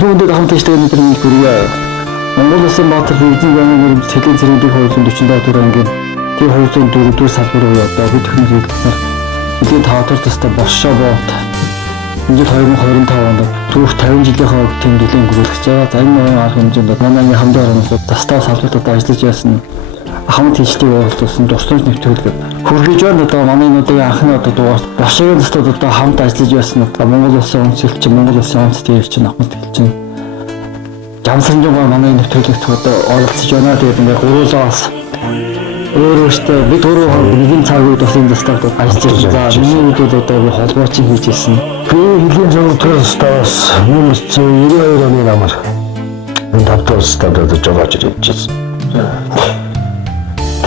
Тэрхүү өндөд хамт ижтэй өнөдөр бүрийа Монгол Улсын Баатар Эрдэнэ Яамны Тэлийн зэрэг 240 төгрөг ангийн тэр 204 дэх салбар уу одоо бид техник хэлснээр нэлийн таатар тастай болшоо боот энэ 2025 онд түүх 50 жилийнхаа тэмдэглэн гүйлгэж байгаа. За энэ арга хэмжээнд манай хамт орноос тастай салбартад ажиллаж яасан хамт ижтэй уулзсан дурсамж нэвтрүүлэг хүргэж байна. Одоо манай нүүдийн анхны одоо дугаар бошгийн тастад одоо хамт ажиллаж яасан одоо Монгол Улсын үндэслэлч Монгол Улсын үндэсний эрчим ахмад хэлчин Жамсанжгаа манай нэвтрүүлэгт одоо оролцож байна. Тэгээд ингээ гуруулаас өөрөөсөө бид гурав нэгэн цаг үед бас энэ тастад ажиллаж байгаа. За миний үед бол одоо холбооч хийж ирсэн. Би хэлийн зургатгаар стаас 1992 оны намар энэ тавтар стадад жолооч хийжсэн.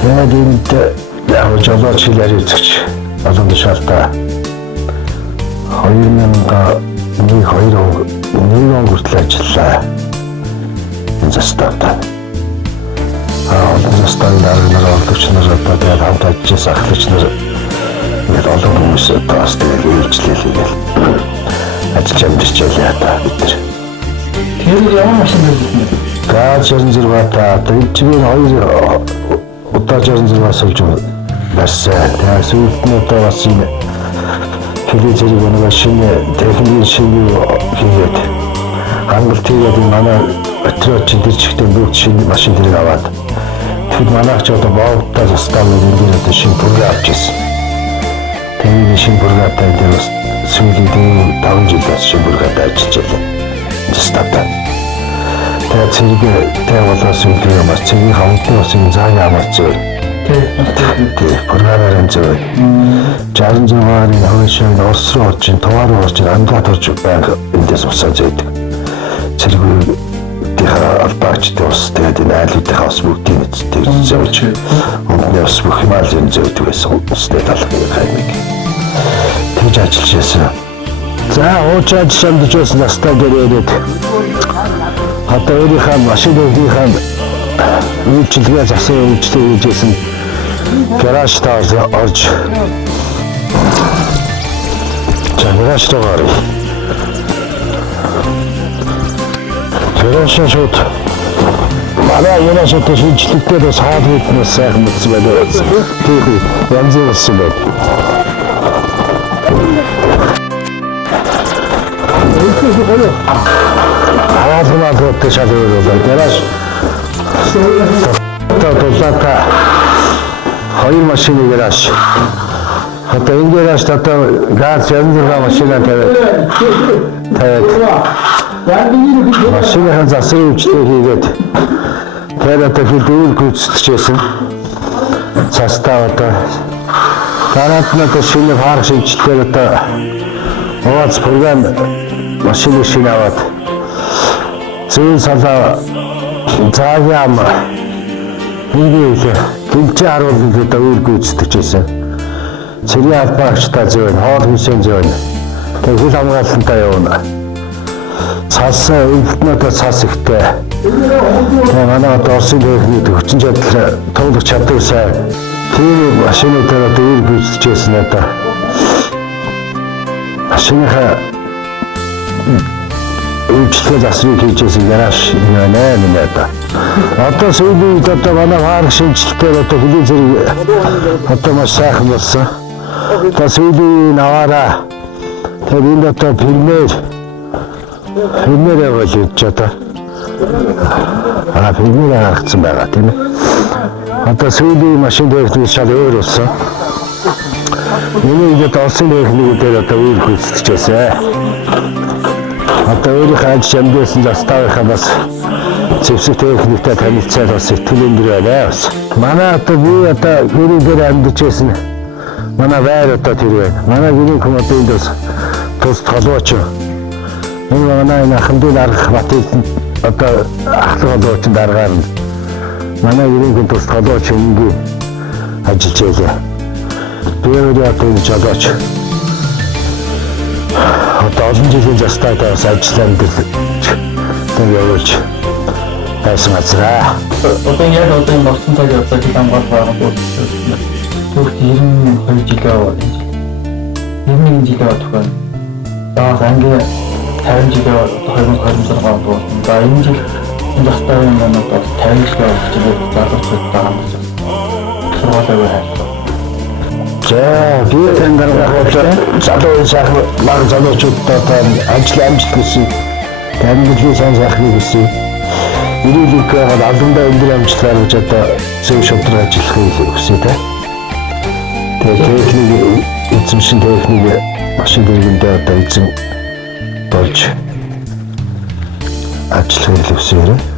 Тэгээд энд яг жолооч хэлээр үзэж олон тушаалтаа 2001 он хүртэл ажиллаа. Энэ застаатаа олон застааны дарга олдогч нар одоо тэгээд хамт ажиллаж ахлагч нар ингээд олон хүмүүс одоо тэгээд үйлчлэл хийгээл ажиллаж амьдарч байлаа та бид нар. Тэр ямар машин бэ? ГАЗ 66 та одоо энэ чинь 2 удаа 66-аас олж барьсан. Тэгээд сүүлд нь одоо бас энэ Тэлийн зэрэг нэг шинэ техникийн шинэ хийгээд хангалт хийгээд манай патриот чинь тэр чигтээ бүгд шинэ машин тэрэг аваад тэгэд манайч одоо боовтаа застав энэ одоо шинэ бүргээ авч ирсэн. Тэгээд шинэ бүргээтэй дээр бас сүүлийн 5 жилээс шинэ бүргээтэй ажиллаж байлаа. Заставтаа. Тэгээд цэгийг болоос сүүлийн бас цэгийн хамтны бас энэ зааг аваад зөө. Тэгээд бүргээрэн зөө. 66-ны хойшоо Орос руу орж, Туваар руу орж, Ангад орж байнга эндээс усаа зөөдөг. Цэргүй албаагчдын ус тэгээд энэ айлуудынхаа ус бүгдийг эцдэг зөөлж өмнө ус бүх юмаа зэн зөөдөг байсан усны талхыг хаймыг тэгж ажиллаж байсан. За уучаад шамдж байсан настаа дээрээд одоо өөрийнхөө машинуудынхаа үйлчилгээ засан үйлчлэг хийжсэн гараж таар орж гараж таар Тэрэн шууд манай юунаас одоо шинжлэхдээ бас хаад хийх сайхан мэдсэн байлаа. Тийм янз бүр болсон байна. Аваад шалгуулсан гараж. Одоо хоёр машины гараж. Одоо энэ гаражт одоо газ 66 машина тавиад машины засрын үйлчлэг хийгээд тэгээд одоо хилдүүр гүйцэтгэжсэн. Цастаа одоо гарантнаа шинэ парк шинжилгээр одоо ууц програм машины шинэ аваад зүүн салаа зааям гинжээ харуулж одоо үйл гүйцэтгэжсэн. Цэргийн албаагчдаа зөөн, хоол хүнсийн зөөн. Тэгээд хил хамгаалалтаа явна. Цаас эвднэд цаас ихтэй. Тэгээд манай одоо Оросын техник хүчин чадал туулах чадвар сайн. Тийм машинуудаар одоо үйл гүйцэтгэжсэн одоо. Машиныхаа үйлчлэг засрыг хийжсэн гараж нэ одоо. Одоо сүүлийн үед одоо манай парк шинжилтээр одоо хөлийн зэрэг одоо маш сайхан болсон. Одоо сүүлийн аваараа тэгээд энэ одоо фермер болж одоо фермер харагдсан байгаа тийм ээ. Одоо сүүлийн машин техник шал өөр болсон. Миний одоо Оросын техникүүдээр одоо үйл гүйцэтгэжсэн. Одоо өөрийнхөө ажил амьдсан заставынхаа бас зэвсэг техниктэй танилцаад бас сэтгэл өндөр байна. Манай одоо би одоо гэрийн дээр амьдарч байсан. Манай байр одоо тэр байна. Манай гэрийн командынд бас тус толгойч. Энэ манай ахмадын арга батыг одоо ахлах толгойч даргаар нь. Манай гэрийн тус толгойч ингээ ажиллаж байлаа. Би өөрөө одоо энэ жолооч. Одоо олон жилийн застаатай бас ажиллаж тэр явуулж байсан газраа. Одоо яг одоо энэ орчин цаг явцад хамгаалах байгаа bo'lсон. Түүх 92 жилээ 91 жилээ тохиол. Даас анги 50 жилийн 2026 онд бол за энэ жил энэ застааны манад бол 50 жилийн болчиход залуучууд байгаа юм шиг сургаалаа хайрлаа. За би тангараа залуу сайхан баг залуучуудтай ажил амжилт хүсье. Амьдралын сайн сайхныг хүсье. Ирүүлэх байгаа албандаа өндөр амжилтаар гэж одоо зөв шудраг ажиллахыг хүсье та. Тэгээ техник эзэмшин техник машин дэргэндээ одоо эзэн болж ажиллахыг хүсье.